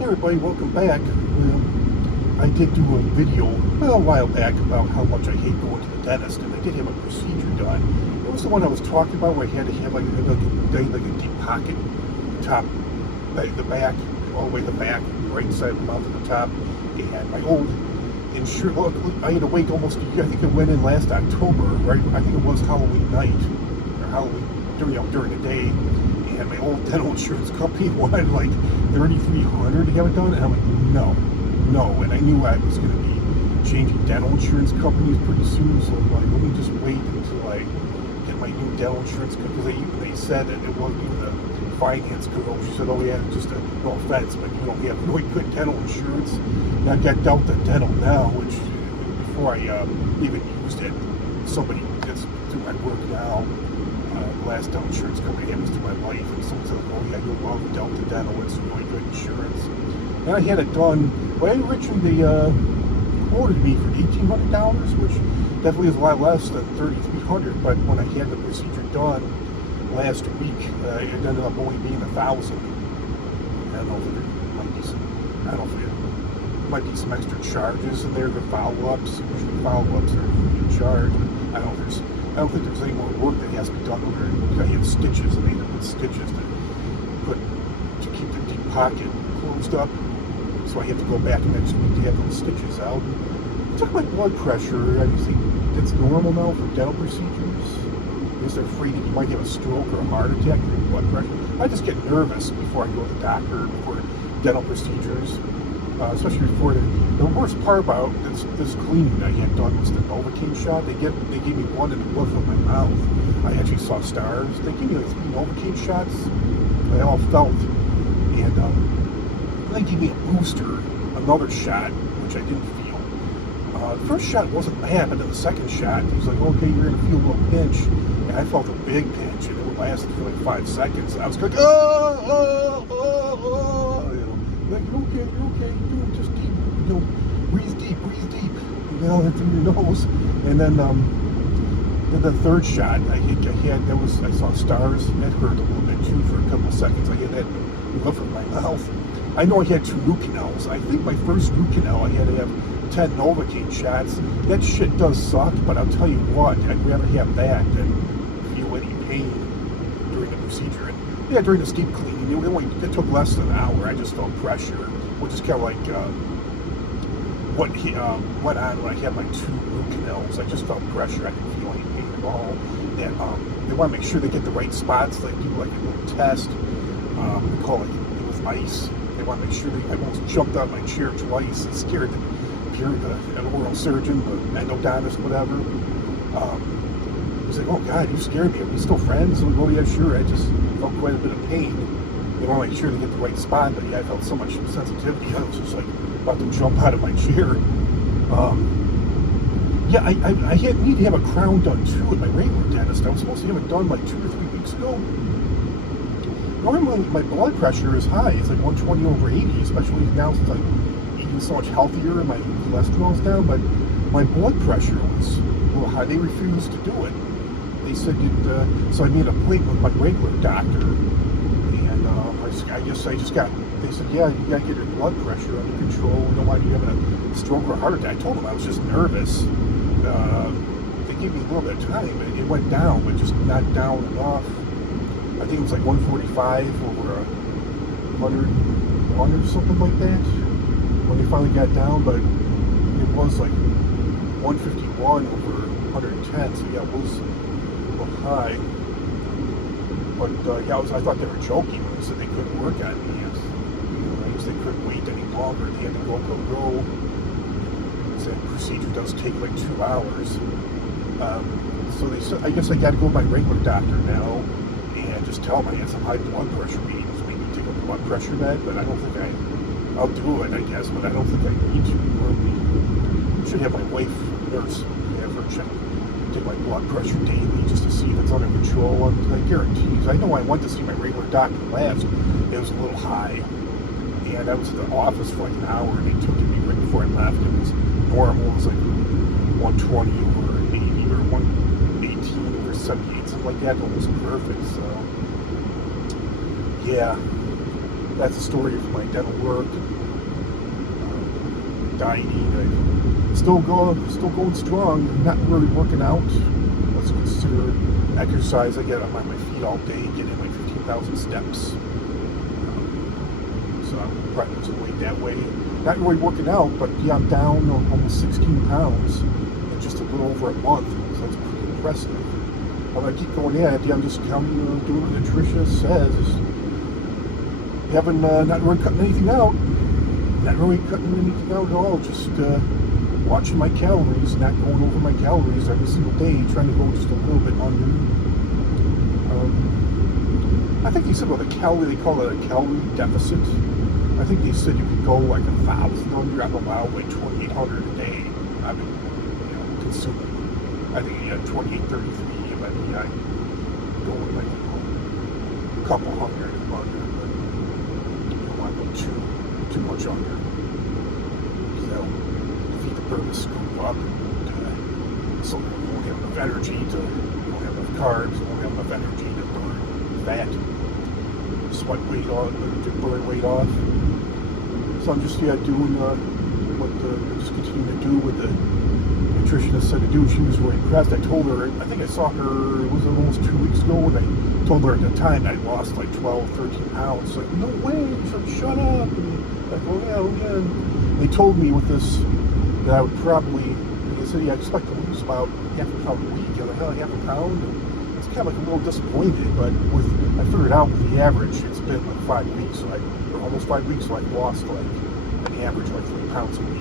Hey everybody, welcome back. I did do a video a while back about how much I hate going to the dentist, and I did have a procedure done. It was the one I was talking about where I had to have like a deep pocket, top, the back, all the way to the back, right side of the mouth at the top. And my old insurance, well, I had to wait almost a year. I think it went in last October, right? I think it was Halloween night, or Halloween, during the day. And my old dental insurance company wanted like $3,300 to have it done, and I'm like, no. And I knew I was going to be changing dental insurance companies pretty soon, so I'm like, let me just wait until I get my new dental insurance company. Because they said that it wasn't even the finance girl. She said, oh yeah, just no offense, but you don't have really good dental insurance. And I've got Delta Dental now, which before I even used it, somebody that's through my work now. The last dental insurance company happens to my wife, and someone said, oh yeah, you'll love Delta Dental, it's really good insurance. And I had it done, well, originally they quoted me for $1,800, which definitely is a lot less than $3,300, but when I had the procedure done last week, it ended up only being $1,000. I don't know if there might be some, I don't know if there might be some extra charges in there for follow-ups. Usually follow-ups are free of charge, but I don't think there's any more work that has to be done over there. I have stitches, and they need to put stitches to keep the deep pocket closed up. So I have to go back next week to have those stitches out. I took my blood pressure. I think that's normal now for dental procedures. I guess they're afraid that you might have a stroke or a heart attack for your blood pressure. I just get nervous before I go to the doctor for dental procedures. Especially before the worst part about this cleaning I had done was the Novocaine shot. They gave me one in the roof of my mouth. I actually saw stars. They gave me like 3 Novocaine shots. I all felt, and they gave me a booster, another shot, which I didn't feel. The first shot wasn't bad, but then the second shot, he was like, okay, you're gonna feel a little pinch, and I felt a big pinch, and it lasted for like 5 seconds. I was like, like, you're okay, do it just deep, breathe deep, through your nose. And then the third shot, I saw stars. That hurt a little bit too for a couple of seconds. I had that in the roof of my mouth. I know I had 2 root canals. I think my first root canal, I had to have 10 Novocaine shots. That shit does suck, but I'll tell you what, I'd rather have that than feel any pain during the procedure. And yeah, during the deep cleaning, it took less than an hour. I just felt pressure, which is kind of like what went on when I had my 2 root canals. I just felt pressure. I didn't feel any pain at all. And they want to make sure they get the right spots. They do like a little test. We call it with ice. They want to make sure I almost jumped out of my chair twice and scared an oral surgeon, the endodontist, whatever. He's like, oh God, you scared me. Are we still friends? I'm like, oh yeah, sure. I just felt quite a bit of pain. They want to make sure they get the right spot, but yeah, I felt so much sensitivity. I was just like about to jump out of my chair. Yeah, I need to have a crown done too at my regular dentist. I was supposed to have it done like 2 or 3 weeks ago. Normally my blood pressure is high. It's like 120/80, especially now since I'm eating so much healthier and my cholesterol's down, but my blood pressure was a little high. They refused to do it. They said so I made an appointment with my regular doctor, and I guess I just they said, yeah, you gotta get your blood pressure under control. We don't want you having a stroke or a heart attack. I told them I was just nervous. They gave me a little bit of time, and it went down, but just not down enough. I think it was like 145 over 101 or something like that when they finally got down, but it was like 151 over 110, so yeah, it was a little high. But yeah, I thought they were joking when they said they couldn't work on me. I guess they couldn't wait any longer. They had to go. The procedure does take like 2 hours. So they said, I guess I got to go to my regular doctor now and just tell them I had some high blood pressure readings. Maybe take a blood pressure med, but I don't think I'll do it, I guess, but I don't think I need to. Normally, should have my wife, nurse, have her take my blood pressure daily just to see if it's under control. And I guarantee you, I know I went to see my regular doctor last. It was a little high, and I was at the office for like an hour, and they took it me right before I left. It was normal. It was like 120 over 80 or 118 over 78, something like that. Almost perfect. So yeah, that's the story of my dental work. Dieting. I'm still going strong. Not really working out. Let's consider exercise. I get on my feet all day, get in like 15,000 steps. So I'm trying to lose weight that way. Not really working out, but yeah, I'm down almost 16 pounds in just a little over a month. So that's pretty impressive. I'm gonna keep going at it. Yeah, I'm just doing what the nutritionist says. Haven't not really cutting anything out. Not really cutting anything out at all. Just watching my calories, not going over my calories every single day. Trying to go just a little bit under. I think they said with a calorie, they call it a calorie deficit. I think they said you could go like 1,000 under. I'm allowed like 2,800 a day. I've been consuming. I think 2,833. I mean, I go like a couple hundred under, but you don't want to go too much under. Because that'll defeat the purpose, screw you up. So you won't have enough energy you won't have enough carbs, you won't have enough energy to burn fat, sweat weight off, to burn weight off. So I'm just doing what I just continue to do what the nutritionist said to do. She was really impressed. I told her, I think I saw her, it was almost 2 weeks ago, and I told her at the time I lost like 12, 13 pounds. Like, no way, so shut up. And like, oh yeah. And they told me with this that I would probably, they said, yeah, I expect to lose about half a pound a week. I'm like, oh, half a pound? And it's kind of like a little disappointed, but I figured out with the average, it's been like 5 weeks, or almost 5 weeks, so I've lost like an average like 3 pounds a week.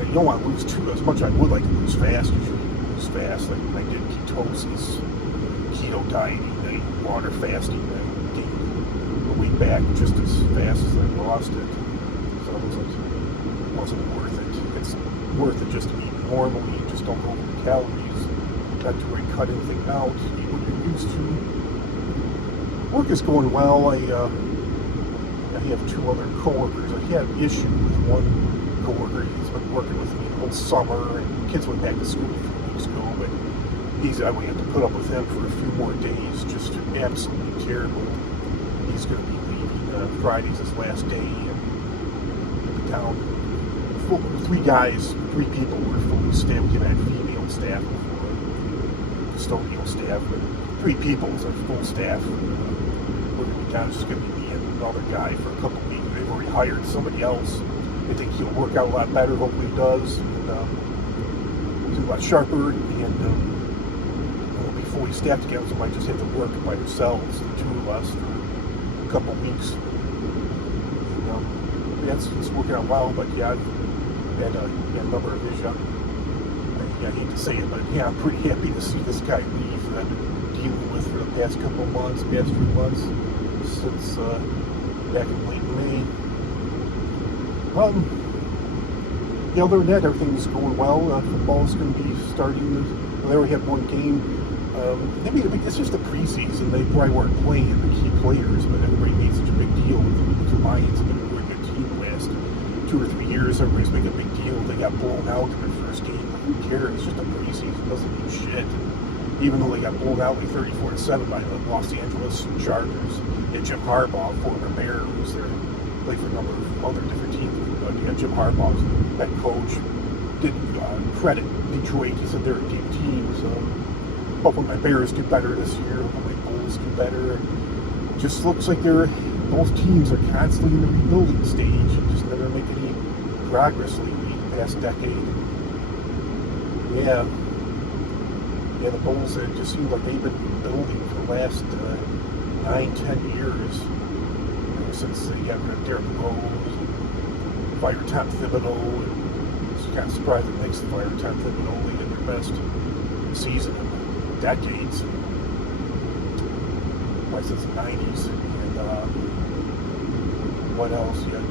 You don't want to lose as much as I would like to lose fast. You should lose fast. Like when I did ketosis, keto dieting, water fasting, I gained the weight back just as fast as I lost it. So it wasn't worth it. It's worth it just to eat normally. Just don't go over the calories. Not to really cut anything out. Eat what you're used to. Work is going well. I have 2 other coworkers. I had an issue with one coworker. He's been working with me the whole summer, and kids went back to school a few weeks ago, but I would have to put up with him for a few more days. Just absolutely terrible. He's going to be leaving Friday's his last day, and he'll be down 3 people were fully staffed. We had female staff before, custodial staff, but 3 people is our full staff. We're going to be down. It's just going to be me and another guy for a couple of weeks. They've already hired somebody else. I think he'll work out a lot better. Hopefully he does. And, he's a lot sharper, and we'll be fully staffed again, so we might just have to work by ourselves, the 2 of us, for a couple of weeks. And, it's working out well, but yeah, I've had a number of issues. I hate to say it, but yeah, I'm pretty happy to see this guy leave that I've been dealing with for the past couple of months, past 3 months, since back in late May. Other than that, everything's going well. Football's going to be starting. They already have 1 game. It's just the preseason. They probably weren't playing the key players, but everybody made such a big deal. The Lions have been a really good team the last 2 or 3 years. Everybody's making a big deal. They got blown out in their first game. Who cares? It's just a preseason. It doesn't mean shit. Even though they got blown out like 34-7 by the Los Angeles Chargers. And Jim Harbaugh, former Bear, who's there, played for a number of other different teams. Jim Harbaugh's head coach did credit Detroit. He said they're a deep team. So hopefully my Bears do better this year. Hopefully my Bulls do better. It just looks like both teams are constantly in the rebuilding stage and just never make any progress lately the past decade. Yeah, the Bulls, it just seems like they've been building for the last 9-10 years. Ever since they got rid of Derrick Rose, fired Tom Thibodeau, and it's kind of surprised the Knicks fired Tom Thibodeau. They had their best season in decades, probably since the 90s. And what else? You got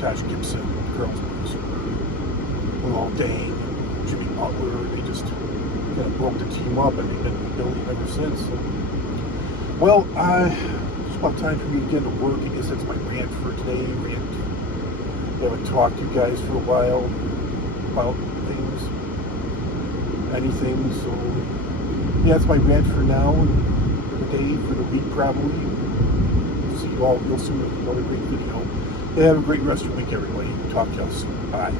Taj Gibson, Girls Producer, Luol Deng, Jimmy Butler. They just kind of broke the team up, and they've been building ever since. So, well, it's about time for me to get to work. I guess that's my rant for today. I haven't talked to you guys for a while about things, anything, so yeah, that's my rant for now, and for the day, for the week probably. See you you'll see another great video. Have a great rest of your week, everybody. Talk to you soon. Bye.